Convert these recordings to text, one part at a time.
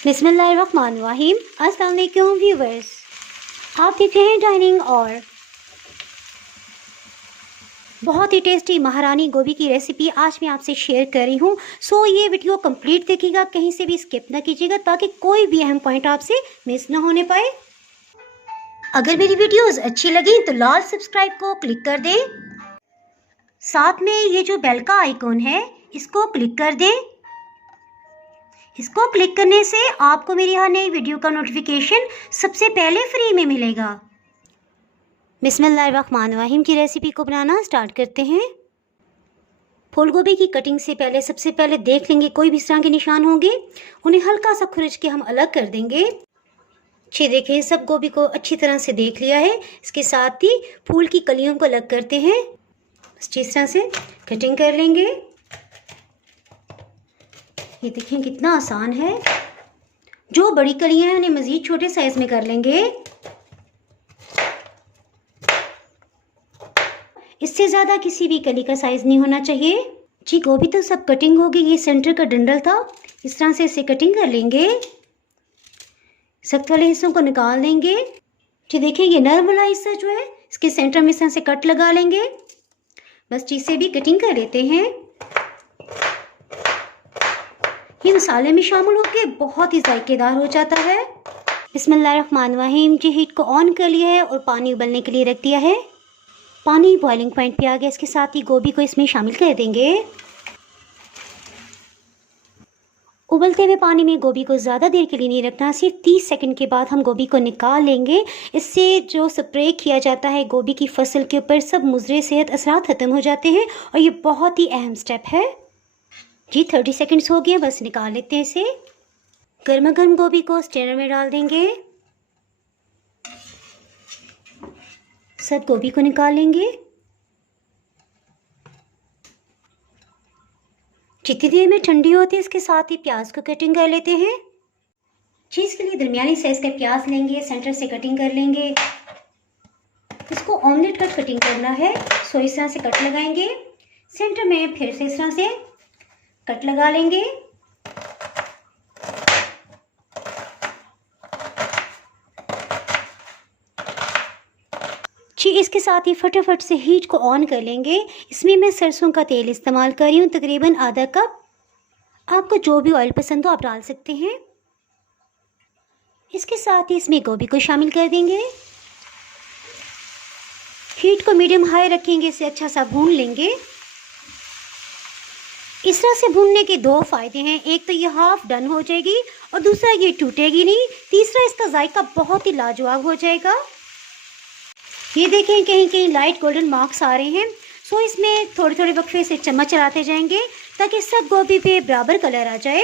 बिस्मिल्लाहिर्रहमानिर्रहीम। अस्सलाम वालेकुम व्यूवर्स, आप देख रहे हैं डाइनिंग और बहुत ही टेस्टी महारानी गोभी की रेसिपी आज मैं आपसे शेयर कर रही हूँ। सो ये वीडियो कंप्लीट देखिएगा, कहीं से भी स्किप ना कीजिएगा ताकि कोई भी अहम पॉइंट आपसे मिस ना होने पाए। अगर मेरी वीडियोस अच्छी लगी तो लाल सब्सक्राइब को क्लिक कर दें, साथ में ये जो बेल का आइकॉन है इसको क्लिक कर दें। इसको क्लिक करने से आपको मेरी हर नई वीडियो का नोटिफिकेशन सबसे पहले फ्री में मिलेगा। बिस्मिल्लाहिर्रहमानिर्रहीम की रेसिपी को बनाना स्टार्ट करते हैं। फूल गोभी की कटिंग से पहले सबसे पहले देख लेंगे कोई भी इस तरह के निशान होंगे, उन्हें हल्का सा खुरच के हम अलग कर देंगे। अच्छे देखिए, सब गोभी को अच्छी तरह से देख लिया है। इसके साथ ही फूल की कलियों को अलग करते हैं। इस तरह से कटिंग कर लेंगे। ये देखिए कितना आसान है। जो बड़ी कलियां हैं उन्हें मज़ीद छोटे साइज में कर लेंगे। इससे ज़्यादा किसी भी कली का साइज नहीं होना चाहिए। जी गोभी तो सब कटिंग हो गई। ये सेंटर का डंडल था, इस तरह से इसे कटिंग कर लेंगे। सख्त वाले हिस्सों को निकाल देंगे। जी देखिए, ये नरम वाला हिस्सा जो है इसके सेंटर में इस तरह से कट लगा लेंगे। बस चीज़ से भी कटिंग कर लेते हैं। ये मसाले में शामिल होकर बहुत ही जायकेदार हो जाता है। बिस्मिल्लाहिर्रहमानिर्रहीम। जी हीट को ऑन कर लिया है और पानी उबलने के लिए रख दिया है। पानी बॉइलिंग पॉइंट पे आ गया। इसके साथ ही गोभी को इसमें शामिल कर देंगे। उबलते हुए पानी में गोभी को ज़्यादा देर के लिए नहीं रखना, सिर्फ 30 सेकंड के बाद हम गोभी को निकाल लेंगे। इससे जो स्प्रे किया जाता है गोभी की फसल के ऊपर, सब मुज़रे सेहत असरात ख़त्म हो जाते हैं और ये बहुत ही अहम स्टेप है। जी 30 सेकंड्स हो गए, बस निकाल लेते हैं इसे। गर्मा गर्म गोभी को स्ट्रेनर में डाल देंगे। सब गोभी को निकाल लेंगे। जितनी देर में ठंडी होती है इसके साथ ही प्याज को कटिंग कर लेते हैं। चीज़ के लिए दरमियानी साइज का प्याज लेंगे, सेंटर से कटिंग कर लेंगे। इसको ऑमलेट कट कटिंग करना है, सो इस तरह से कट लगाएंगे। सेंटर में फिर से इस तरह से कट लगा लेंगे। जी इसके साथ ही फटाफट से हीट को ऑन कर लेंगे। इसमें मैं सरसों का तेल इस्तेमाल कर रही हूँ, तकरीबन आधा कप। आपको जो भी ऑयल पसंद हो आप डाल सकते हैं। इसके साथ ही इसमें गोभी को शामिल कर देंगे। हीट को मीडियम हाई रखेंगे, इसे अच्छा सा भून लेंगे। इस तरह से भूनने के दो फ़ायदे हैं, एक तो ये हाफ डन हो जाएगी और दूसरा ये टूटेगी नहीं। तीसरा इसका जायका बहुत ही लाजवाब हो जाएगा। ये देखें कहीं कहीं लाइट गोल्डन मार्क्स आ रहे हैं, सो इसमें थोड़े थोड़े वक्फे से चम्मच चलाते जाएंगे ताकि सब गोभी पे बराबर कलर आ जाए।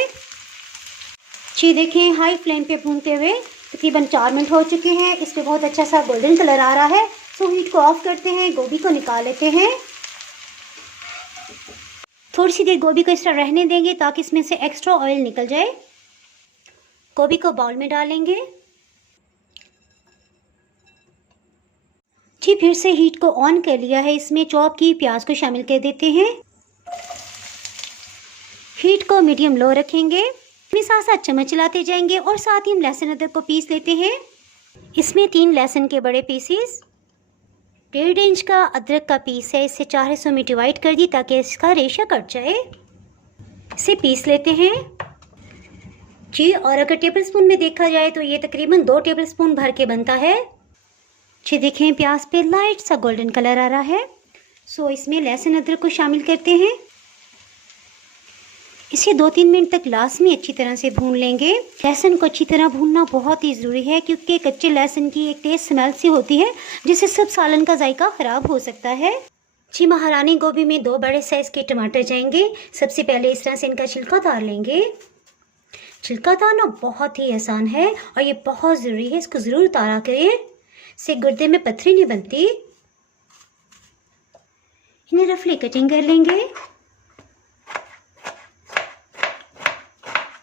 जी देखें, हाई फ्लेम पे भूनते हुए तकरीबन 4 मिनट हो चुके हैं। इस पर बहुत अच्छा सा गोल्डन कलर आ रहा है। सो हीट को ऑफ करते हैं, गोभी को निकाल लेते हैं। थोड़ी सी देर गोभी को इस तरह रहने देंगे ताकि इसमें से एक्स्ट्रा ऑयल निकल जाए। गोभी को बाउल में डालेंगे। जी फिर से हीट को ऑन कर लिया है। इसमें चॉप की प्याज को शामिल कर देते हैं। हीट को मीडियम लो रखेंगे। इसमें साथ साथ चम्मच चलाते जाएंगे और साथ ही हम लहसुन अदरक को पीस लेते हैं। इसमें 3 लहसुन के बड़े पीसेस, 1.5 इंच का अदरक का पीस है, इसे 4 हिस्सों में डिवाइड कर दी ताकि इसका रेशा कट जाए। इसे पीस लेते हैं। जी और अगर टेबल स्पून में देखा जाए तो ये तकरीबन 2 टेबल स्पून भर के बनता है। जी देखें, प्याज पे लाइट सा गोल्डन कलर आ रहा है। सो इसमें लहसुन अदरक को शामिल करते हैं। इसे 2-3 मिनट तक लाजमी अच्छी तरह से भून लेंगे। लहसुन को अच्छी तरह भूनना बहुत ही ज़रूरी है क्योंकि कच्चे लहसुन की एक तेज़ स्मेल सी होती है जिससे सब सालन का जायका ख़राब हो सकता है। जी महारानी गोभी में 2 बड़े साइज़ के टमाटर जाएंगे। सबसे पहले इस तरह से इनका छिलका उतार लेंगे। छिलका उतारना बहुत ही आसान है और ये बहुत ज़रूरी है, इसको ज़रूर उतारा करें, इससे गुर्दे में पथरी नहीं बनती। इन्हें रफली कटिंग कर लेंगे।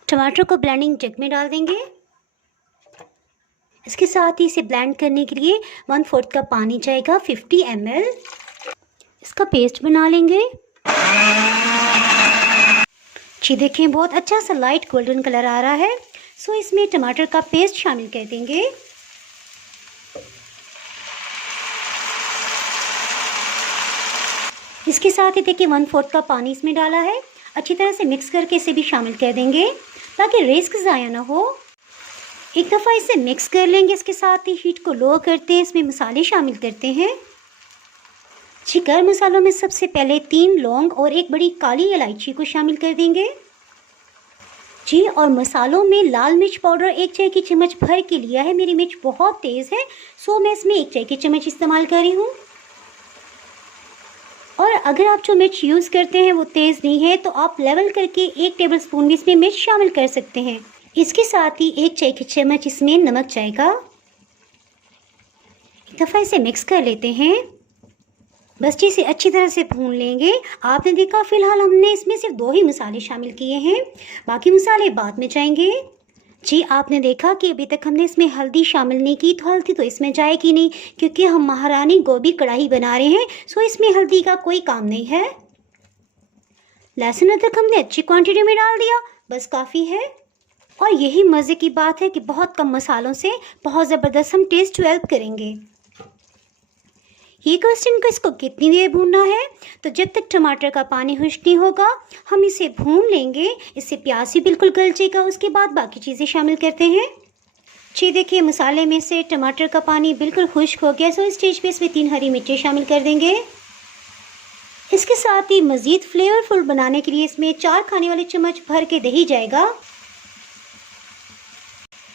टमाटर को ब्लेंडिंग जग में डाल देंगे। इसके साथ ही इसे ब्लेंड करने के लिए 1/4 कप पानी जाएगा, 50 ml। इसका पेस्ट बना लेंगे। जी देखें, बहुत अच्छा सा लाइट गोल्डन कलर आ रहा है। सो इसमें टमाटर का पेस्ट शामिल कर देंगे। इसके साथ ही देखिए 1/4 कप पानी इसमें डाला है। अच्छी तरह से मिक्स करके इसे भी शामिल कर देंगे ताकि रिस्क ज़ाया ना हो। एक दफ़ा इसे मिक्स कर लेंगे। इसके साथ ही हीट को लो करते हैं, इसमें मसाले शामिल करते हैं। जी, गर्म मसालों में सबसे पहले 3 लौंग और 1 बड़ी काली इलायची को शामिल कर देंगे। जी, और मसालों में लाल मिर्च पाउडर 1 चाय की चम्मच भर के लिया है। मेरी मिर्च बहुत तेज़ है, सो मैं इसमें 1 चाय की चम्मच इस्तेमाल कर रही हूँ। और अगर आप जो मिर्च यूज़ करते हैं वो तेज़ नहीं है तो आप लेवल करके 1 टेबलस्पून भी इसमें मिर्च शामिल कर सकते हैं। इसके साथ ही 1 चाय की चम्मच इसमें नमक जाएगा। एक दफ़ा इसे मिक्स कर लेते हैं। बस इसे अच्छी तरह से भून लेंगे। आपने देखा फ़िलहाल हमने इसमें सिर्फ 2 ही मसाले शामिल किए हैं, बाकी मसाले बाद में जाएंगे। जी, आपने देखा कि अभी तक हमने इसमें हल्दी शामिल नहीं की, तो हल्दी तो इसमें जाएगी नहीं क्योंकि हम महारानी गोभी कढ़ाई बना रहे हैं, सो इसमें हल्दी का कोई काम नहीं है। लहसुन अदरक हमने अच्छी क्वांटिटी में डाल दिया, बस काफ़ी है। और यही मज़े की बात है कि बहुत कम मसालों से बहुत ज़बरदस्त हम टेस्ट डेवलप करेंगे। ये क्वेश्चन को इसको कितनी देर भूनना है, तो जब तक टमाटर का पानी खुश्क नहीं होगा हम इसे भून लेंगे। इससे प्याज भी बिल्कुल गल जाएगा। उसके बाद बाकी चीज़ें शामिल करते हैं। जी देखिए, मसाले में से टमाटर का पानी बिल्कुल खुश्क हो गया। सो इस स्टेज पे इसमें 3 हरी मिर्चें शामिल कर देंगे। इसके साथ ही मज़ीद फ्लेवरफुल बनाने के लिए इसमें 4 खाने वाले चम्मच भर के दही जाएगा।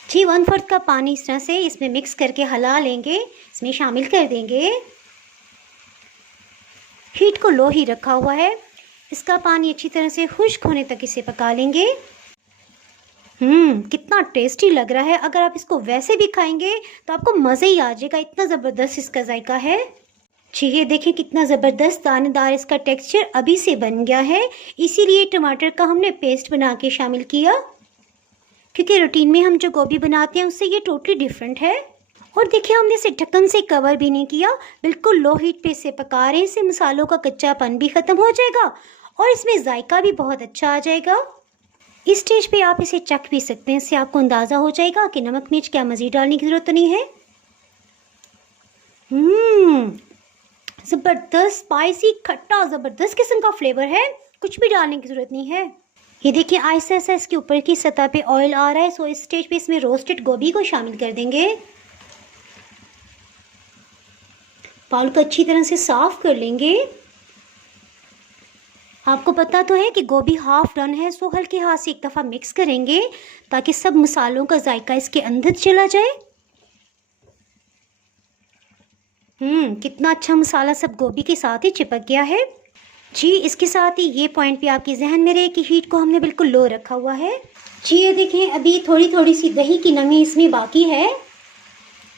जी, 1/4 कप पानी इस तरह से इसमें मिक्स करके हिला लेंगे, इसमें शामिल कर देंगे। हीट को लो ही रखा हुआ है। इसका पानी अच्छी तरह से खुश्क होने तक इसे पका लेंगे। कितना टेस्टी लग रहा है। अगर आप इसको वैसे भी खाएंगे तो आपको मज़ा ही आ जाएगा, इतना ज़बरदस्त इसका जायका है। जी, ये देखें कितना ज़बरदस्त दानेदार इसका टेक्सचर अभी से बन गया है। इसीलिए टमाटर का हमने पेस्ट बना के शामिल किया, क्योंकि रूटीन में हम जो गोभी बनाते हैं उससे ये टोटली डिफरेंट है। और देखिए, हमने इसे ढक्कन से कवर भी नहीं किया, बिल्कुल लो हीट पे इसे पका रहे हैं। इससे मसालों का कच्चापन भी ख़त्म हो जाएगा और इसमें जायका भी बहुत अच्छा आ जाएगा। इस स्टेज पे आप इसे चख भी सकते हैं, इससे आपको अंदाज़ा हो जाएगा कि नमक मिर्च क्या मज़ीद डालने की ज़रूरत तो नहीं है। ज़बरदस्त स्पाइसी खट्टा ज़बरदस्त किस्म का फ्लेवर है, कुछ भी डालने की ज़रूरत नहीं है। ये देखिए, आहिस्ता आहिस्ता इसके ऊपर की सतह पे ऑयल आ रहा है। सो इस स्टेज पे इसमें रोस्टेड गोभी को शामिल कर देंगे। बाउल को अच्छी तरह से साफ़ कर लेंगे। आपको पता तो है कि गोभी हाफ डन है, सो हल्के हाथ से एक दफ़ा मिक्स करेंगे ताकि सब मसालों का जायका इसके अंदर चला जाए। कितना अच्छा मसाला सब गोभी के साथ ही चिपक गया है। जी, इसके साथ ही ये पॉइंट भी आपके जहन में रहे कि हीट को हमने बिल्कुल लो रखा हुआ है। जी, ये देखें, अभी थोड़ी थोड़ी सी दही की नमी इसमें बाकी है।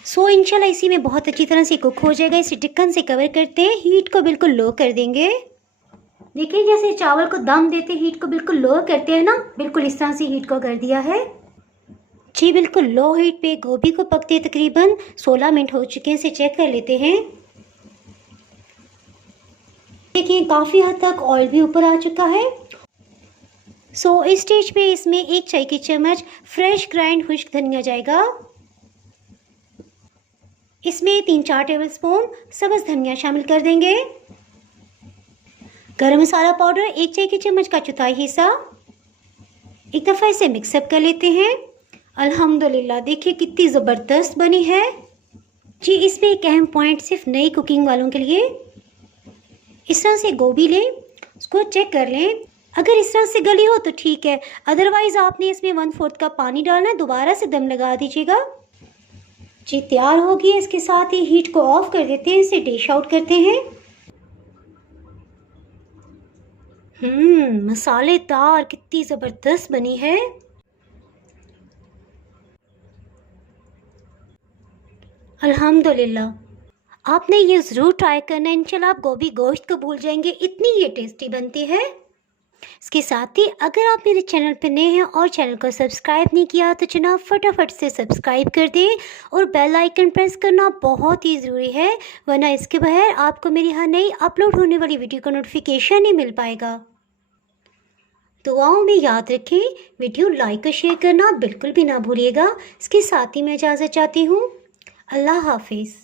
सो इंशाल्लाह इसी में बहुत अच्छी तरह से कुक हो जाएगा। इसे ढक्कन से कवर करते हैं, हीट को बिल्कुल लो कर देंगे। देखिए, जैसे चावल को दम देते हीट को बिल्कुल लो करते हैं ना, बिल्कुल इस तरह से हीट को कर दिया है। जी, बिल्कुल लो हीट पे गोभी को पकते तकरीबन 16 मिनट हो चुके हैं। इसे चेक कर लेते हैं। देखिए, काफ़ी हद तक ऑयल भी ऊपर आ चुका है। सो इस स्टेज पे इसमें 1 चाय की चम्मच फ्रेश ग्राइंड खुश्क धनिया जाएगा। इसमें 3-4 टेबलस्पून सब्ज़ धनिया शामिल कर देंगे। गरम मसाला पाउडर 1 चाय की चम्मच का 1/4 हिस्सा। एक दफ़ा इसे मिक्सअप कर लेते हैं। अल्हम्दुलिल्लाह, देखिए कितनी ज़बरदस्त बनी है। जी, इसमें एक अहम पॉइंट सिर्फ नई कुकिंग वालों के लिए, इस तरह से गोभी लें, उसको चेक कर लें। अगर इस तरह से गली हो तो ठीक है, अदरवाइज़ आपने इसमें 1/4 कप पानी डालना है। दोबारा से दम लगा दीजिएगा। जी, तैयार होगी। इसके साथ ही हीट को ऑफ कर देते हैं, इसे डिश आउट करते हैं। मसालेदार कितनी ज़बरदस्त बनी है। अल्हम्दुलिल्लाह, आपने ये ज़रूर ट्राई करना है। इंशाल्लाह आप गोभी गोश्त को भूल जाएंगे, इतनी ये टेस्टी बनती है। इसके साथ ही अगर आप मेरे चैनल पर नए हैं और चैनल को सब्सक्राइब नहीं किया तो जनाब फटाफट से सब्सक्राइब कर दें और बेल आइकन प्रेस करना बहुत ही ज़रूरी है, वरना इसके बगैर आपको मेरी हर नई अपलोड होने वाली वीडियो का नोटिफिकेशन नहीं मिल पाएगा। दुआओं में याद रखें। वीडियो लाइक और शेयर करना बिल्कुल भी ना भूलिएगा। इसके साथ ही मैं इजाज़त चाहती हूँ। अल्लाह हाफिज़।